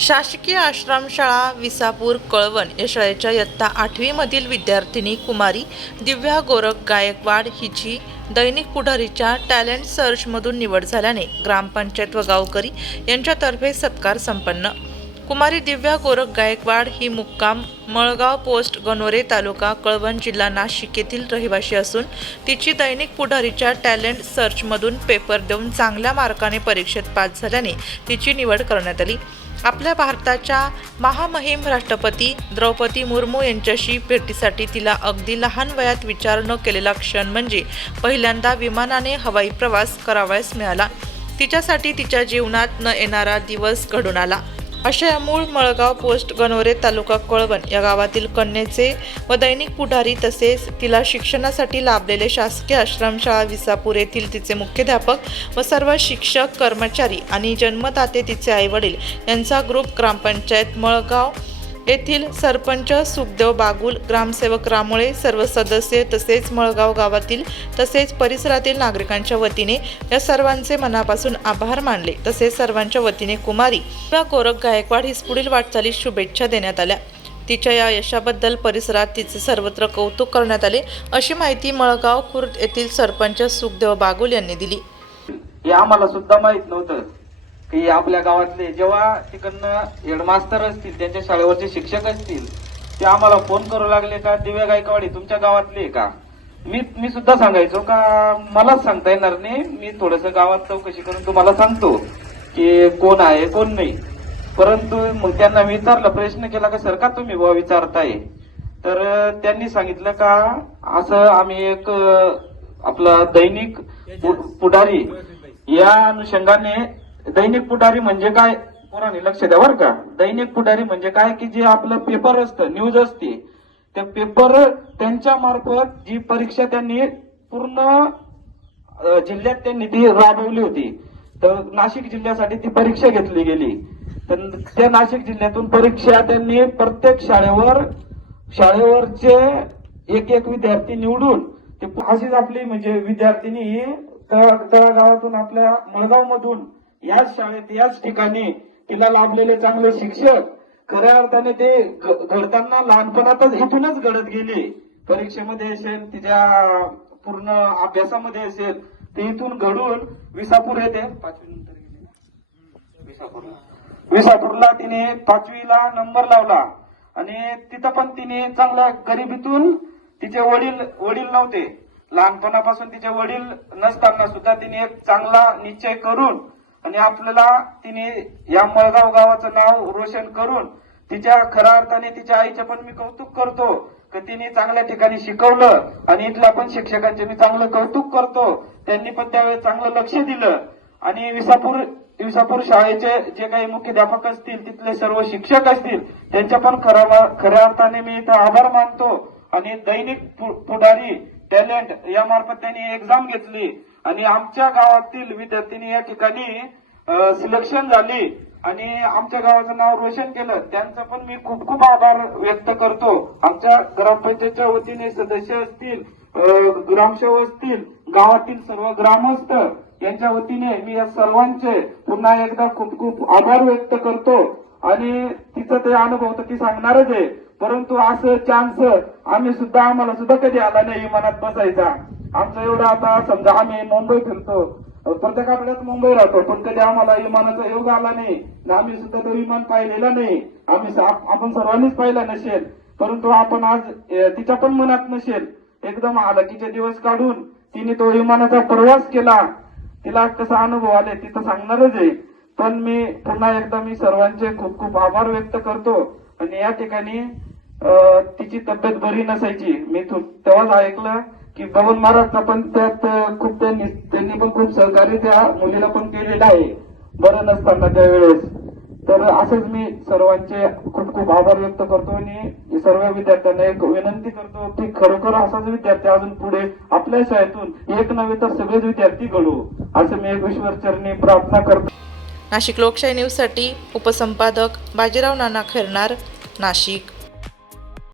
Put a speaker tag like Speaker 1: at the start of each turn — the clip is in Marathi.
Speaker 1: शासकीय आश्रमशाळा विसापूर कळवण या शाळेच्या इयत्ता आठवीमधील विद्यार्थिनी कुमारी दिव्या गोरख गायकवाड हिची दैनिक पुढारीच्या टॅलेंट सर्चमधून निवड झाल्याने ग्रामपंचायत व गावकरी यांच्यातर्फे सत्कार संपन्न. कुमारी दिव्या गोरख गायकवाड ही मुक्काम मळगाव पोस्ट गणोरे तालुका कळवण जिल्हा नाशिक येथील रहिवाशी असून तिची दैनिक पुढारीच्या टॅलेंट सर्चमधून पेपर देऊन चांगल्या मार्काने परीक्षेत पास झाल्याने तिची निवड करण्यात आली. आपल्या भारताच्या महामहिम राष्ट्रपती द्रौपदी मुर्मू यांच्याशी भेटीसाठी तिला अगदी लहान वयात विचार न केलेला क्षण म्हणजे पहिल्यांदा विमानाने हवाई प्रवास करावयास मिळाला. तिच्यासाठी तिच्या जीवनात न येणारा दिवस घडून आला. अशा मूळ मळगाव पोस्ट गणोरे तालुका कळवण या गावातील कन्येचे व दैनिक पुढारी तसेच तिला शिक्षणासाठी लाभलेले शासकीय आश्रमशाळा विसापूर येथील तिचे मुख्याध्यापक व सर्व शिक्षक कर्मचारी आणि जन्मदाते तिचे आईवडील यांचा ग्रुप ग्रामपंचायत मळगाव येथील सरपंच सुखदेव बागुल ग्रामसेवक रामोळे सर्व सदस्य तसेच मळगाव गावातील तसेच परिसरातील नागरिकांच्या वतीने या सर्वांचे मनापासून आभार मानले. तसेच सर्वांच्या वतीने कुमारी या गोरख गायकवाड हिस पुढील वाटचालीस शुभेच्छा देण्यात आल्या. तिच्या या यशाबद्दल परिसरात तिचे सर्वत्र कौतुक करण्यात आले अशी माहिती मळगाव खुर्द येथील सरपंच सुखदेव बागुल यांनी दिली.
Speaker 2: हे आम्हाला सुद्धा माहीत नव्हतं. की आपल्या गावातले जेव्हा तिकडनं हेडमास्तर असतील त्यांच्या शाळेवरचे शिक्षक असतील ते आम्हाला फोन करू लागले का दिव्या गायकवाडी तुमच्या गावातले का? मी मी सुद्धा सांगायचो का मलाच सांगता येणार नाही. मी थोडस गावात चौकशी करून तुम्हाला सांगतो की कोण आहे कोण नाही. परंतु मग त्यांना विचारलं प्रश्न केला का सर का तुम्ही बुवा विचारताय? तर त्यांनी सांगितलं का असं आम्ही एक आपला आपलं दैनिक पु- पुढारी या अनुषंगाने दैनिक पुढारी म्हणजे काय? पोरांनी लक्ष द्या बरं का. दैनिक पुढारी म्हणजे काय? की जे आपलं पेपर असतं न्यूज असते त्या पेपर त्यांच्या मार्फत जी परीक्षा त्यांनी पूर्ण जिल्ह्यात त्यांनी ती राबवली होती. तर नाशिक जिल्ह्यासाठी ती परीक्षा घेतली गेली. तर त्या नाशिक जिल्ह्यातून परीक्षा त्यांनी प्रत्येक शाळेवर शाळेवरचे एक एक विद्यार्थी निवडून ते अशीच आपली म्हणजे विद्यार्थिनी तळागाळातून तळ- आपल्या मळगाव मधून याच शाळेत याच ठिकाणी तिला लाभलेले चांगले शिक्षक खऱ्या अर्थाने ते घडताना लहानपणातच इथूनच घडत गेली. परीक्षेमध्ये असेल तिच्या पूर्ण अभ्यासामध्ये असेल ते इथून घडून विसापूर येते. पाचवी नंतर गेली. विसापूरला विसापूरला तिने पाचवीला नंबर लावला. आणि तिथं पण तिने चांगल्या गरिबीतून तिचे वडील वडील नव्हते. लहानपणापासून तिचे वडील नसताना सुद्धा तिने एक चांगला निश्चय करून आणि आपल्याला तिने या मळगाव गावाचं नाव रोशन करून तिच्या खऱ्या अर्थाने तिच्या आईचे पण मी कौतुक करतो की तिने चांगल्या ठिकाणी शिकवलं आणि इथल्या पण शिक्षकांचे मी चांगलं कौतुक करतो. त्यांनी पण त्यावेळेस चांगलं लक्ष दिलं. आणि विसापूर विसापूर शाळेचे जे काही मुख्याध्यापक असतील तिथले सर्व शिक्षक असतील त्यांच्या पण खऱ्या खऱ्या अर्थाने मी इथं आभार मानतो. आणि दैनिक पु- पुढारी टॅलेंट या मार्फत त्यांनी एक्झाम घेतली. आणि आमच्या गावातील विद्यार्थ्यांनी या ठिकाणी सिलेक्शन झाली आणि आमच्या गावाचं नाव रोशन केलं. त्यांचं पण मी खूप खूप आभार व्यक्त करतो. आमच्या ग्रामपंचायतच्या वतीने सदस्य असतील ग्रामसेवक असतील गावातील सर्व ग्रामस्थ यांच्या वतीने मी या सर्वांचे पुन्हा एकदा खूप खूप आभार व्यक्त करतो. आणि तिचं ते अनुभव तर ती सांगणारच आहे. परंतु असं चान्स आम्ही सुद्धा आम्हाला सुद्धा कधी आला नाही मनात बसायचा. आमचं एवढं आता समजा आम्ही मुंबई फिरतो प्रत्येक आठवड्यात मुंबई राहतो पण कधी आम्हाला विमानाचा योग आला नाही आम्ही सुद्धा तो विमान पाहिलेला नाही आम्ही आपण सर्वांनीच पाहिला नसेल परंतु आपण आज तिच्या पण मनात नसेल एकदम हालाकीचे दिवस काढून तिने तो विमानाचा प्रवास केला तिला कसा अनुभव आले तिथं सांगणारच आहे. पण मी पुन्हा एकदा मी सर्वांचे खूप खूप आभार व्यक्त करतो आणि या ठिकाणी तिची तब्येत बरी नसायची. मी थो- तेव्हाच ऐकलं की बाबन महाराजचा पण त्यात खूप त्यांनी त्यांनी पण खूप सहकार्य त्या मुलीला पण केलेलं आहे. बरं नसताना त्यावेळेस. तर असंच मी सर्वांचे खूप खूप आभार व्यक्त करतो आणि सर्व विद्यार्थ्यांना एक विनंती करतो की खरोखर असाच विद्यार्थी अजून पुढे आपल्या शाळेतून एक नव्हे तर सगळेच विद्यार्थी घडू असं मी एक विश्वचरणी प्रार्थना करतो.
Speaker 1: नाशिक लोकशाही न्यूजसाठी उपसंपादक बाजीराव नाना खैरनार नाशिक.